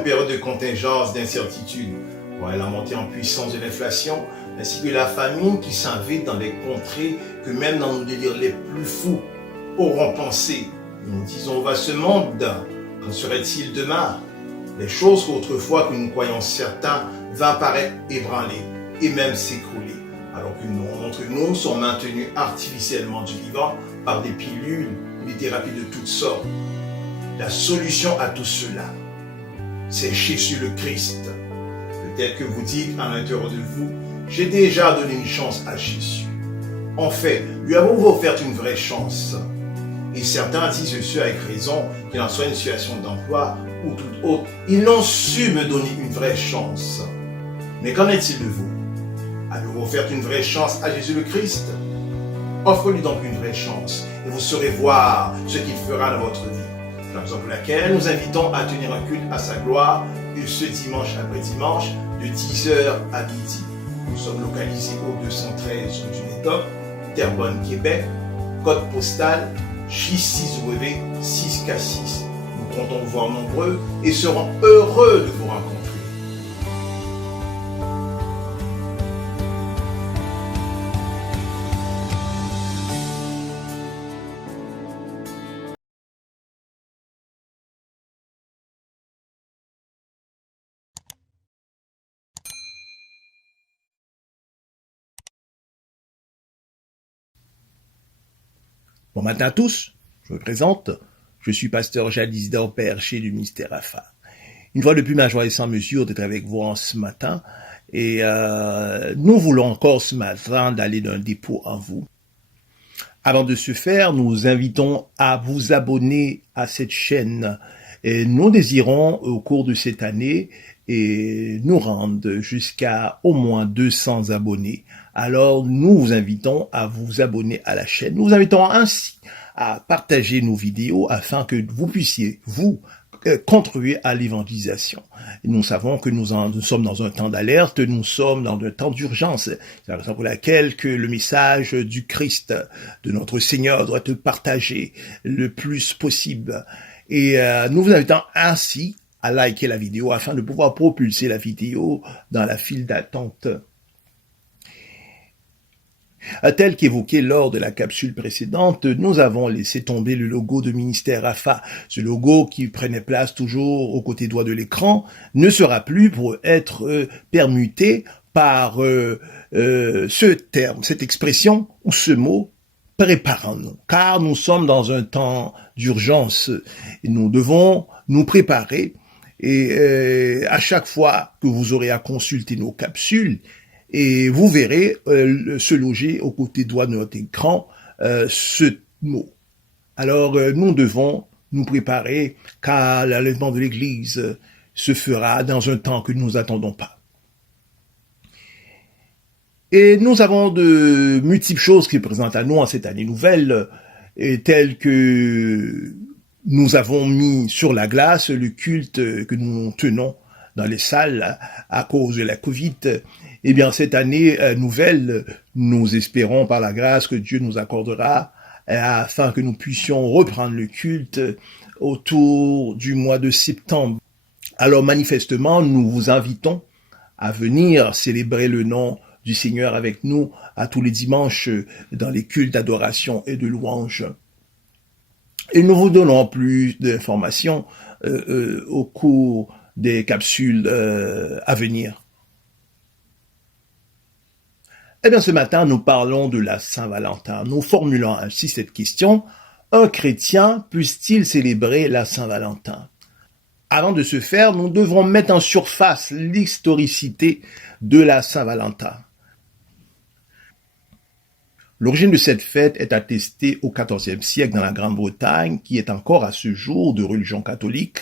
une période de contingence, d'incertitude. Ouais, la montée en puissance de l'inflation, ainsi que la famine qui s'invite dans des contrées que même dans nos délires les plus fous auront pensé. Nous disons, va ce monde, qu'en serait-il demain? Les choses qu'autrefois que nous croyons certains va paraître ébranlées et même s'écrouler, alors que nous, d'entre nous sont maintenus artificiellement du vivant par des pilules ou des thérapies de toutes sortes. La solution à tout cela, c'est Jésus le Christ. Peut-être que vous dites à l'intérieur de vous, j'ai déjà donné une chance à Jésus. En fait, lui avons-vous offert une vraie chance? Et certains disent ceux avec raison, qu'il en soit une situation d'emploi ou toute autre, ils n'ont su me donner une vraie chance. Mais qu'en est-il de vous? Avez-vous offert une vraie chance à Jésus le Christ? Offre-lui donc une vraie chance et vous saurez voir ce qu'il fera dans votre vie. C'est la raison pour laquelle nous invitons à tenir un culte à sa gloire et ce dimanche après dimanche de 10h à midi. Nous sommes localisés au 213 rue du Médoc, Terrebonne, Québec, code postal J6W 6K6. Nous comptons vous voir nombreux et serons heureux de vous rencontrer. Bon matin à tous, je me présente, je suis pasteur Jadis Perché du ministère AFA. Une fois de plus, ma joie est sans mesure d'être avec vous en ce matin et nous voulons encore ce matin d'aller d'un dépôt en vous. Avant de ce faire, nous invitons à vous abonner à cette chaîne et nous désirons au cours de cette année et nous rendre jusqu'à au moins 200 abonnés. Alors, nous vous invitons à vous abonner à la chaîne. Nous vous invitons ainsi à partager nos vidéos afin que vous puissiez, vous, contribuer à l'évangélisation. Nous savons que nous sommes dans un temps d'alerte, nous sommes dans un temps d'urgence. C'est la raison pour laquelle que le message du Christ, de notre Seigneur, doit être partagé le plus possible. Et nous vous invitons ainsi à liker la vidéo afin de pouvoir propulser la vidéo dans la file d'attente. Tel qu'évoqué lors de la capsule précédente, nous avons laissé tomber le logo de ministère AFA. Ce logo qui prenait place toujours au côté droit de l'écran ne sera plus pour être permuté par ce terme, cette expression ou ce mot, préparons-nous, car nous sommes dans un temps d'urgence et nous devons nous préparer et à chaque fois que vous aurez à consulter nos capsules, et vous verrez se loger au côté droit de notre écran ce mot. Alors nous devons nous préparer car l'enlèvement de l'Église se fera dans un temps que nous n'attendons pas. Et nous avons de multiples choses qui se présentent à nous en cette année nouvelle, telles que nous avons mis sur la glace le culte que nous tenons dans les salles à cause de la Covid. Eh bien, cette année nouvelle, nous espérons par la grâce que Dieu nous accordera afin que nous puissions reprendre le culte autour du mois de septembre. Alors, manifestement, nous vous invitons à venir célébrer le nom du Seigneur avec nous à tous les dimanches dans les cultes d'adoration et de louange. Et nous vous donnons plus d'informations au cours des capsules à venir. Eh bien, ce matin, nous parlons de la Saint-Valentin. Nous formulons ainsi cette question. Un chrétien puisse-t-il célébrer la Saint-Valentin? Avant de ce faire, nous devrons mettre en surface l'historicité de la Saint-Valentin. L'origine de cette fête est attestée au XIVe siècle dans la Grande-Bretagne, qui est encore à ce jour de religion catholique,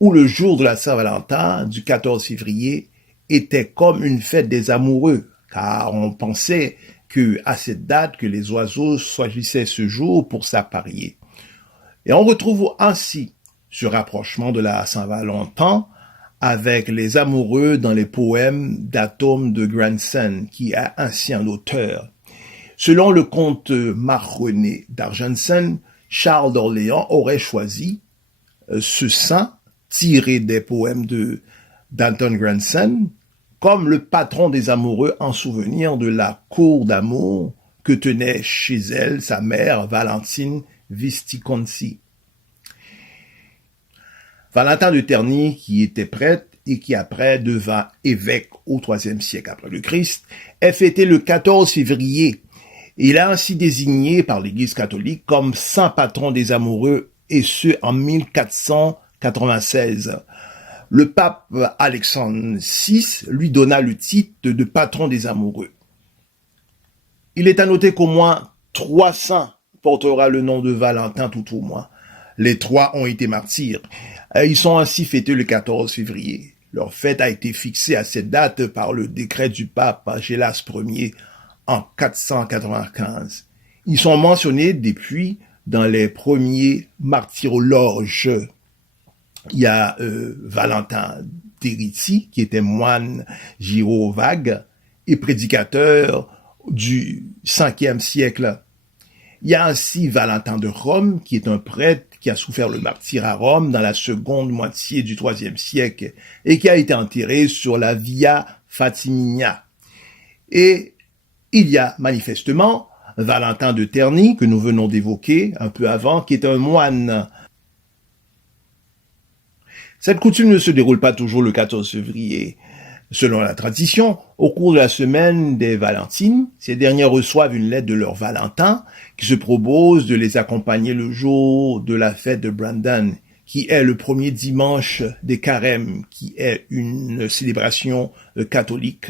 où le jour de la Saint-Valentin, du 14 février, était comme une fête des amoureux, car on pensait que à cette date que les oiseaux choisissaient ce jour pour s'apparier. Et on retrouve ainsi ce rapprochement de la Saint-Valentin avec les amoureux dans les poèmes d'Atome de Grandson, qui a ainsi un auteur. Selon le comte Marc-René d'Argenson, Charles d'Orléans aurait choisi ce saint tiré des poèmes de d'Anton Granson, comme le patron des amoureux en souvenir de la cour d'amour que tenait chez elle sa mère Valentine Visconti. Valentin de Terny, qui était prêtre et qui après devint évêque au IIIe siècle après le Christ, est fêté le 14 février. Il est ainsi désigné par l'Église catholique comme saint patron des amoureux, et ce en 1496. Le pape Alexandre VI lui donna le titre de patron des amoureux. Il est à noter qu'au moins 3 saints portera le nom de Valentin tout au moins. Les 3 ont été martyrs. Ils sont ainsi fêtés le 14 février. Leur fête a été fixée à cette date par le décret du pape Gélas Ier en 495. Ils sont mentionnés depuis dans les premiers martyrologes. Il y a Valentin d'Hériti, qui était moine gyrovague et prédicateur du 5e siècle. Il y a ainsi Valentin de Rome, qui est un prêtre qui a souffert le martyre à Rome dans la seconde moitié du IIIe siècle et qui a été enterré sur la Via Fatimiana. Et il y a manifestement Valentin de Terny, que nous venons d'évoquer un peu avant, qui est un moine. Cette coutume ne se déroule pas toujours le 14 février. Selon la tradition, au cours de la semaine des Valentines, ces dernières reçoivent une lettre de leur Valentin qui se propose de les accompagner le jour de la fête de Brandon, qui est le premier dimanche des Carême, qui est une célébration catholique.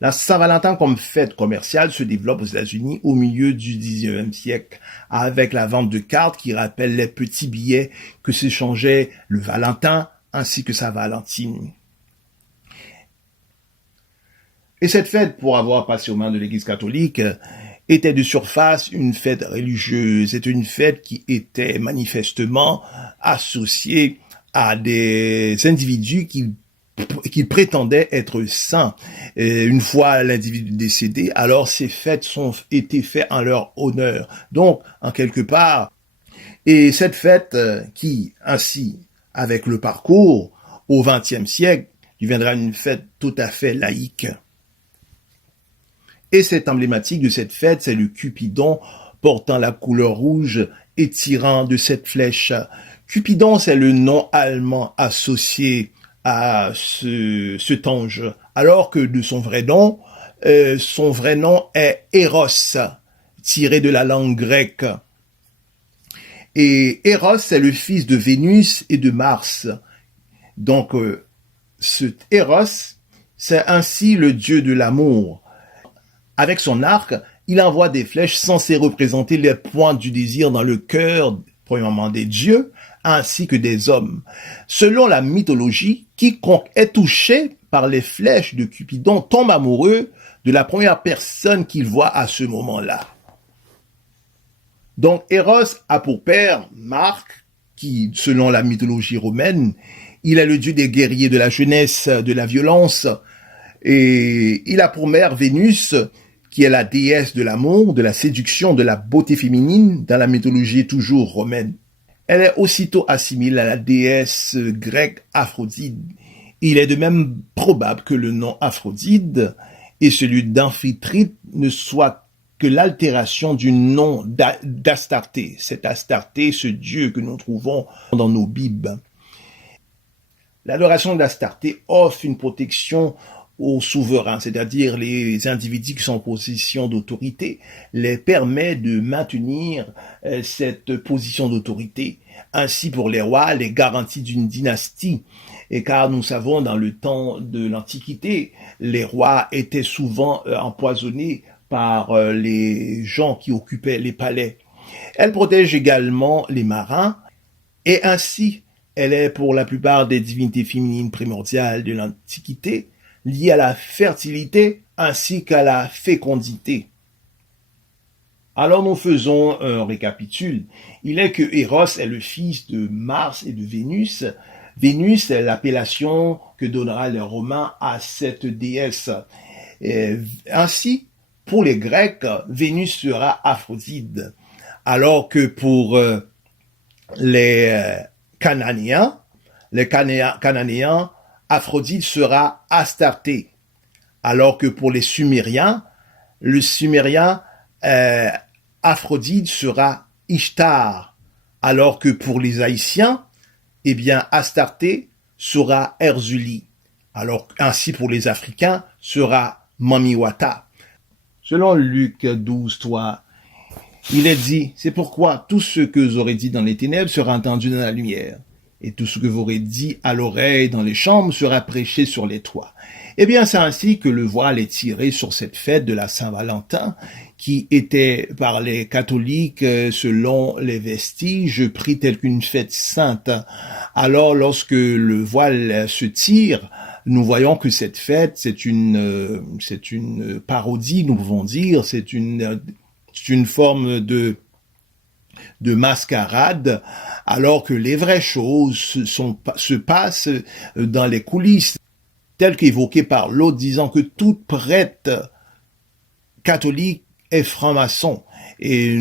La Saint-Valentin comme fête commerciale se développe aux États-Unis au milieu du XIXe siècle, avec la vente de cartes qui rappellent les petits billets que s'échangeait le Valentin ainsi que sa Valentine. Et cette fête, pour avoir passé aux mains de l'Église catholique, était de surface une fête religieuse. C'était une fête qui était manifestement associée à des individus qui prétendaient être saints. Et une fois l'individu décédé, alors ces fêtes étaient faites en leur honneur. Donc, en quelque part, et cette fête qui, ainsi, avec le parcours, au XXe siècle, deviendra une fête tout à fait laïque. Et cette emblématique de cette fête, c'est le Cupidon portant la couleur rouge et tirant de cette flèche. Cupidon, c'est le nom allemand associé à cet ange, alors que de son vrai nom est Eros, tiré de la langue grecque. Et Eros, c'est le fils de Vénus et de Mars. Donc, ce Eros, c'est ainsi le dieu de l'amour. Avec son arc, il envoie des flèches censées représenter les points du désir dans le cœur, premièrement des dieux, ainsi que des hommes. Selon la mythologie, quiconque est touché par les flèches de Cupidon tombe amoureux de la première personne qu'il voit à ce moment-là. Donc Eros a pour père Marc, qui, selon la mythologie romaine, il est le dieu des guerriers, de la jeunesse, de la violence, et il a pour mère Vénus, qui est la déesse de l'amour, de la séduction, de la beauté féminine, dans la mythologie toujours romaine. Elle est aussitôt assimilée à la déesse grecque Aphrodite. Il est de même probable que le nom Aphrodite et celui d'Amphitrite ne soient que l'altération du nom d'Astarté. Cet Astarté, ce dieu que nous trouvons dans nos Bibles. L'adoration d'Astarté offre une protection aux souverains, c'est-à-dire les individus qui sont en position d'autorité, les permet de maintenir cette position d'autorité. Ainsi, pour les rois, les garanties d'une dynastie. Et car nous savons, dans le temps de l'Antiquité, les rois étaient souvent empoisonnés par les gens qui occupaient les palais. Elle protège également les marins, et ainsi, elle est pour la plupart des divinités féminines primordiales de l'Antiquité, liée à la fertilité ainsi qu'à la fécondité. Alors nous faisons un récapitule. Il est que Eros est le fils de Mars et de Vénus. Vénus est l'appellation que donnera les Romains à cette déesse. Ainsi, pour les Grecs, Vénus sera Aphrodite, alors que pour les Cananéens, Cananéens, Aphrodite sera Astarté. Alors que pour les Sumériens, le Sumérien, Aphrodite sera Ishtar. Alors que pour les Haïtiens, eh bien, Astarté sera Erzuli. Alors, ainsi pour les Africains, sera Mamiwata. Selon Luc 12:3, il est dit, c'est pourquoi tout ce que vous aurez dit dans les ténèbres sera entendu dans la lumière. Et tout ce que vous aurez dit à l'oreille dans les chambres sera prêché sur les toits. Eh bien, c'est ainsi que le voile est tiré sur cette fête de la Saint-Valentin, qui était par les catholiques, selon les vestiges, pris telle qu'une fête sainte. Alors, lorsque le voile se tire, nous voyons que cette fête, c'est une parodie, nous pouvons dire, c'est une forme de mascarade, alors que les vraies choses se passent dans les coulisses, telles qu'évoquées par l'autre, disant que toute prêtre catholique est franc-maçon. Et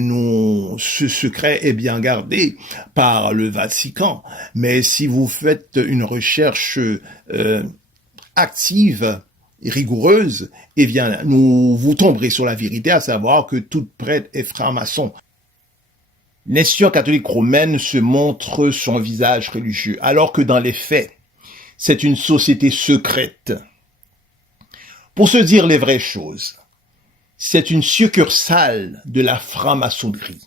ce secret est bien gardé par le Vatican. Mais si vous faites une recherche active et rigoureuse, eh bien, vous tomberez sur la vérité, à savoir que toute prêtre est franc-maçon. L'institution catholique romaine se montre son visage religieux, alors que dans les faits, c'est une société secrète. Pour se dire les vraies choses, c'est une succursale de la franc-maçonnerie.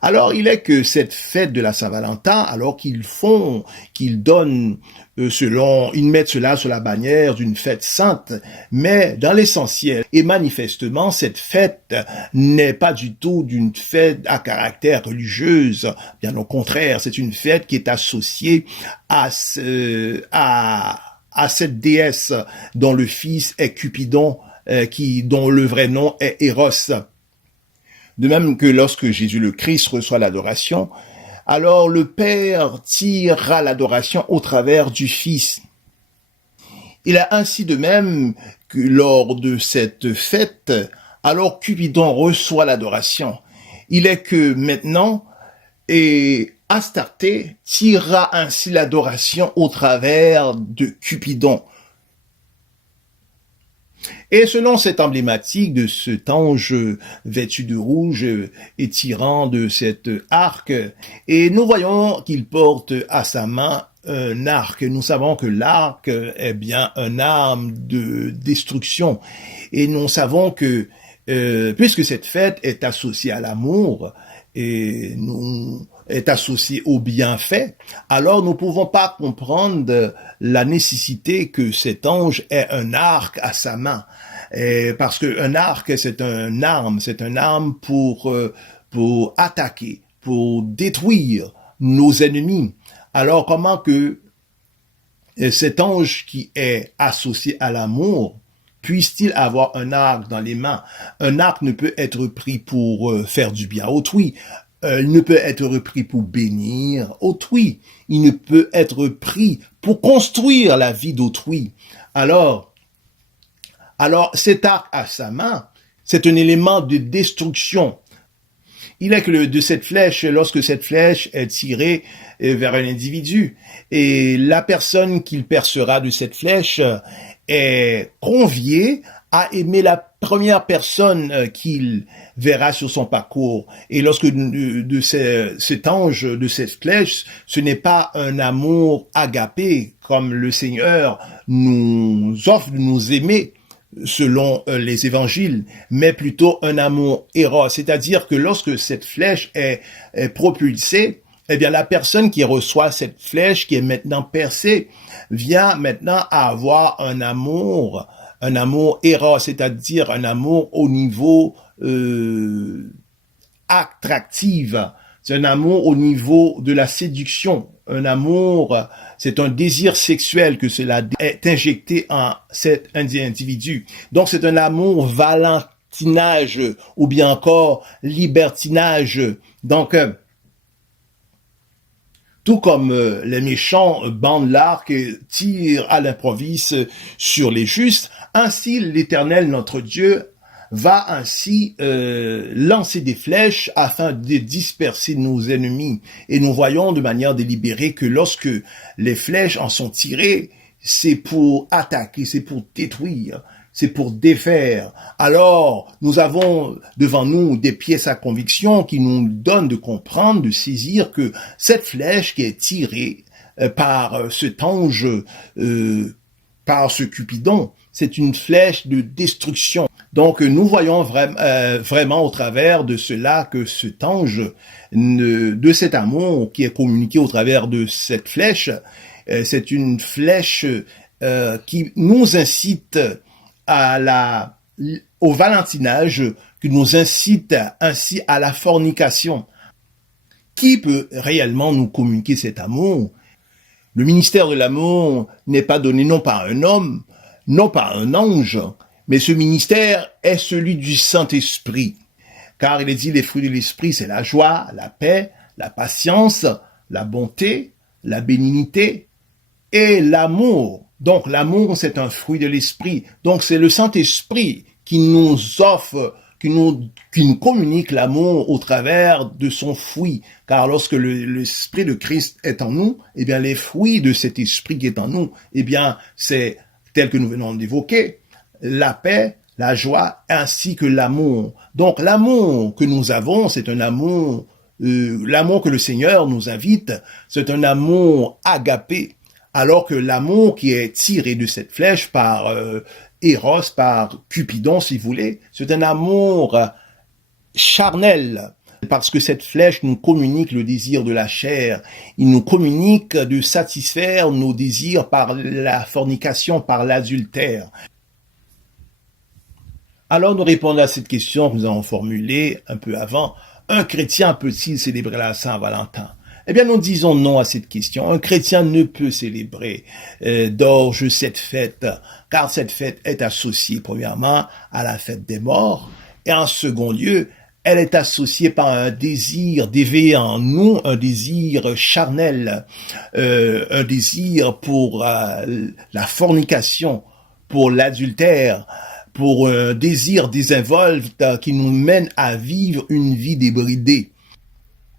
Alors, il est que cette fête de la Saint-Valentin, alors qu'ils donnent, ils mettent cela sur la bannière d'une fête sainte, mais dans l'essentiel, et manifestement, cette fête n'est pas du tout d'une fête à caractère religieuse. Bien au contraire, c'est une fête qui est associée à cette déesse dont le fils est Cupidon, dont le vrai nom est Eros. De même que lorsque Jésus le Christ reçoit l'adoration, alors le Père tirera l'adoration au travers du Fils. Il a ainsi de même que lors de cette fête, alors Cupidon reçoit l'adoration. Il est que maintenant, Astarté tirera ainsi l'adoration au travers de Cupidon. Et selon cette emblématique de cet ange vêtu de rouge et tirant de cet arc, et nous voyons qu'il porte à sa main un arc. Nous savons que l'arc est bien une arme de destruction. Et nous savons que, puisque cette fête est associée à l'amour, et est associée au bienfait, alors nous ne pouvons pas comprendre la nécessité que cet ange ait un arc à sa main. Parce qu'un arc, c'est une arme pour attaquer, pour détruire nos ennemis. Alors comment que cet ange qui est associé à l'amour puisse-t-il avoir un arc dans les mains? Un arc ne peut être pris pour faire du bien à autrui. Il ne peut être pris pour bénir autrui. Il ne peut être pris pour construire la vie d'autrui. Alors cet arc à sa main, c'est un élément de destruction. Il est que de cette flèche, lorsque cette flèche est tirée vers un individu, et la personne qu'il percera de cette flèche est conviée à aimer la première personne qu'il verra sur son parcours. Et lorsque cet ange, de cette flèche, ce n'est pas un amour agapé, comme le Seigneur nous offre de nous aimer, selon les évangiles, mais plutôt un amour éros, c'est-à-dire que lorsque cette flèche est propulsée, eh bien la personne qui reçoit cette flèche qui est maintenant percée vient maintenant à avoir un amour éros, c'est-à-dire un amour au niveau attractif. C'est un amour au niveau de la séduction. Un amour, c'est un désir sexuel que cela est injecté en cet individu. Donc c'est un amour valentinage ou bien encore libertinage. Donc, tout comme les méchants bandent l'arc et tirent à l'improviste sur les justes, ainsi l'Éternel notre Dieu va ainsi lancer des flèches afin de disperser nos ennemis. Et nous voyons de manière délibérée que lorsque les flèches en sont tirées, c'est pour attaquer, c'est pour détruire, c'est pour défaire. Alors, nous avons devant nous des pièces à conviction qui nous donnent de comprendre, de saisir que cette flèche qui est tirée par cet ange, par ce Cupidon, c'est une flèche de destruction. Donc, nous voyons vraiment au travers de cela que cet ange, de cet amour qui est communiqué au travers de cette flèche, c'est une flèche qui nous incite au valentinage, qui nous incite ainsi à la fornication. Qui peut réellement nous communiquer cet amour? Le ministère de l'amour n'est pas donné non pas à un homme, non pas à un ange, mais ce ministère est celui du Saint-Esprit. Car il est dit, les fruits de l'Esprit, c'est la joie, la paix, la patience, la bonté, la bénignité et l'amour. Donc l'amour, c'est un fruit de l'Esprit. Donc c'est le Saint-Esprit qui nous offre, qui nous communique l'amour au travers de son fruit. Car lorsque l'Esprit de Christ est en nous, eh bien les fruits de cet Esprit qui est en nous, eh bien c'est tel que nous venons d'évoquer, la paix, la joie, ainsi que l'amour. Donc l'amour que nous avons, c'est un amour, l'amour que le Seigneur nous invite, c'est un amour agapé, alors que l'amour qui est tiré de cette flèche par Eros, par Cupidon, si vous voulez, c'est un amour charnel, parce que cette flèche nous communique le désir de la chair, il nous communique de satisfaire nos désirs par la fornication, par l'adultère. Alors nous répondons à cette question que nous avons formulée un peu avant. Un chrétien peut-il célébrer la Saint-Valentin? Eh bien, nous disons non à cette question. Un chrétien ne peut célébrer d'orge cette fête, car cette fête est associée, premièrement, à la fête des morts, et en second lieu, elle est associée par un désir d'éveiller en nous, un désir charnel, un désir pour la fornication, pour l'adultère, pour un désir désinvolte qui nous mène à vivre une vie débridée.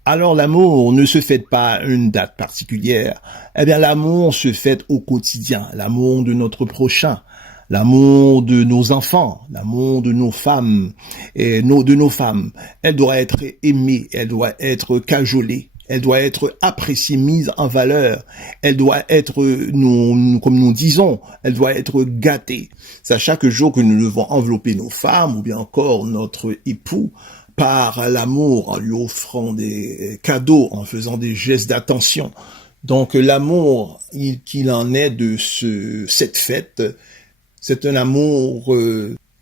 Alors l'amour ne se fête pas à une date particulière. Eh bien l'amour se fête au quotidien. L'amour de notre prochain, l'amour de nos enfants, l'amour de nos femmes et de nos femmes. Elle doit être aimée, elle doit être cajolée, elle doit être appréciée, mise en valeur. Elle doit être, comme nous disons, elle doit être gâtée. C'est à chaque jour que nous devons envelopper nos femmes ou bien encore notre époux par l'amour, en lui offrant des cadeaux, en faisant des gestes d'attention. Donc l'amour qu'il en est de cette fête, c'est un amour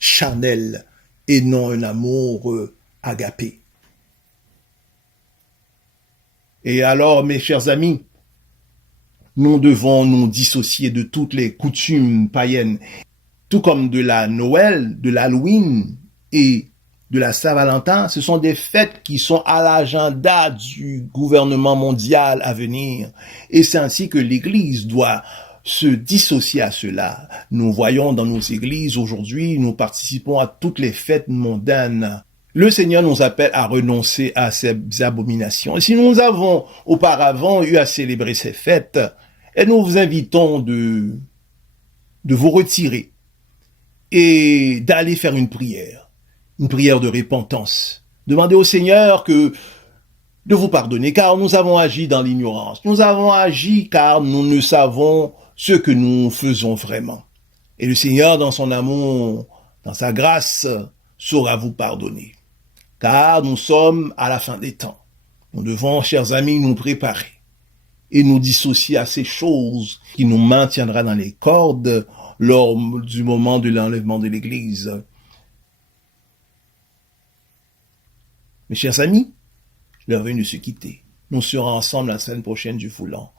charnel et non un amour agapé. Et alors, mes chers amis, nous devons nous dissocier de toutes les coutumes païennes, tout comme de la Noël, de l'Halloween et de la Saint-Valentin. Ce sont des fêtes qui sont à l'agenda du gouvernement mondial à venir. Et c'est ainsi que l'Église doit se dissocier à cela. Nous voyons dans nos églises aujourd'hui, nous participons à toutes les fêtes mondaines. Le Seigneur nous appelle à renoncer à ces abominations. Et si nous avons auparavant eu à célébrer ces fêtes, et nous vous invitons de vous retirer et d'aller faire une prière de repentance. Demandez au Seigneur de vous pardonner, car nous avons agi dans l'ignorance. Nous avons agi car nous ne savons ce que nous faisons vraiment. Et le Seigneur, dans son amour, dans sa grâce, saura vous pardonner. Car nous sommes à la fin des temps. Nous devons, chers amis, nous préparer et nous dissocier à ces choses qui nous maintiendra dans les cordes lors du moment de l'enlèvement de l'Église. Mes chers amis, l'heure est de se quitter. Nous serons ensemble la semaine prochaine du voulant.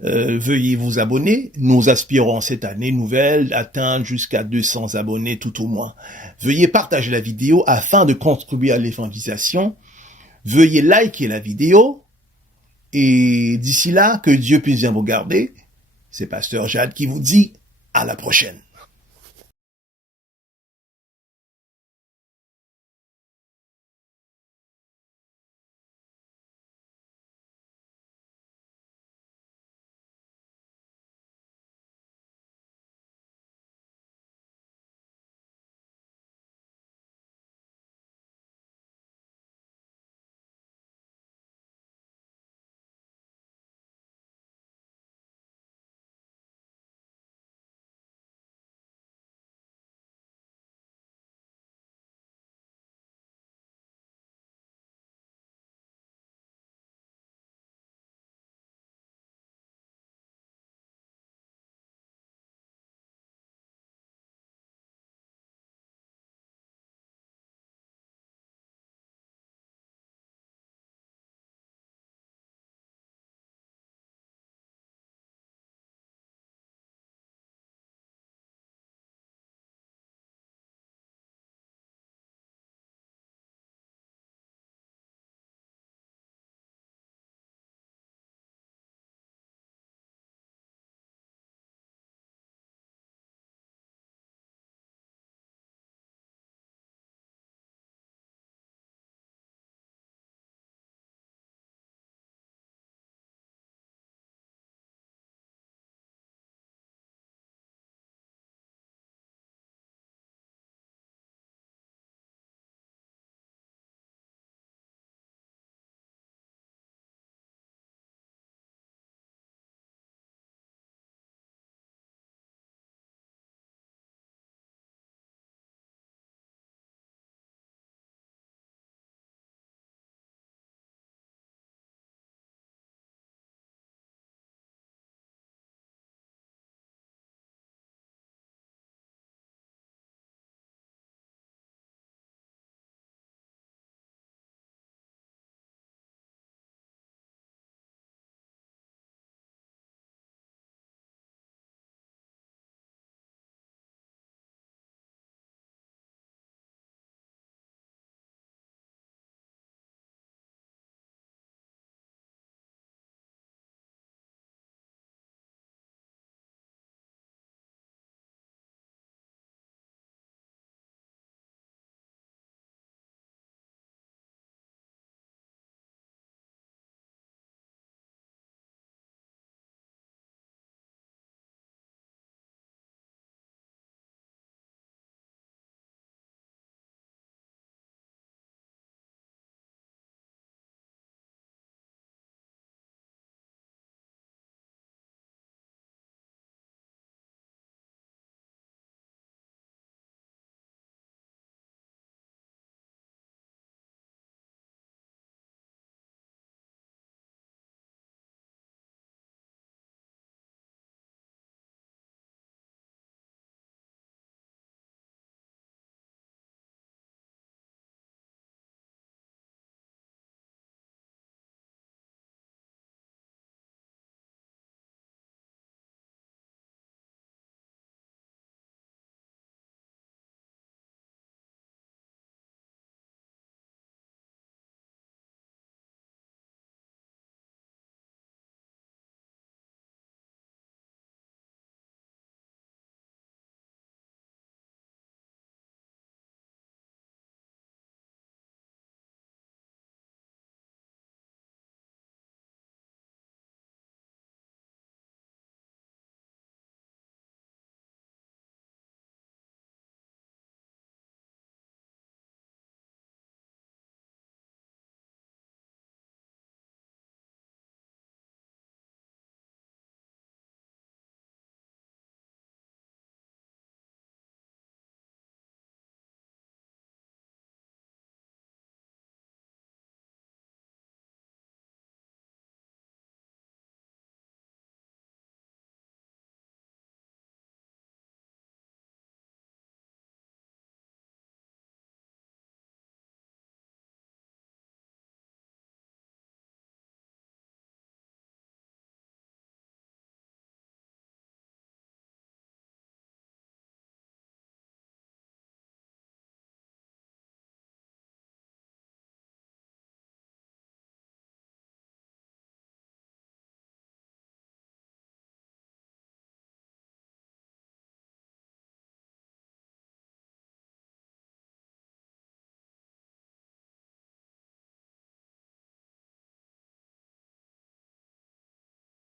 Veuillez vous abonner. Nous aspirons cette année nouvelle à atteindre jusqu'à 200 abonnés tout au moins. Veuillez partager la vidéo afin de contribuer à l'évangélisation. Veuillez liker la vidéo. Et d'ici là, que Dieu puisse bien vous garder. C'est Pasteur Jade qui vous dit à la prochaine.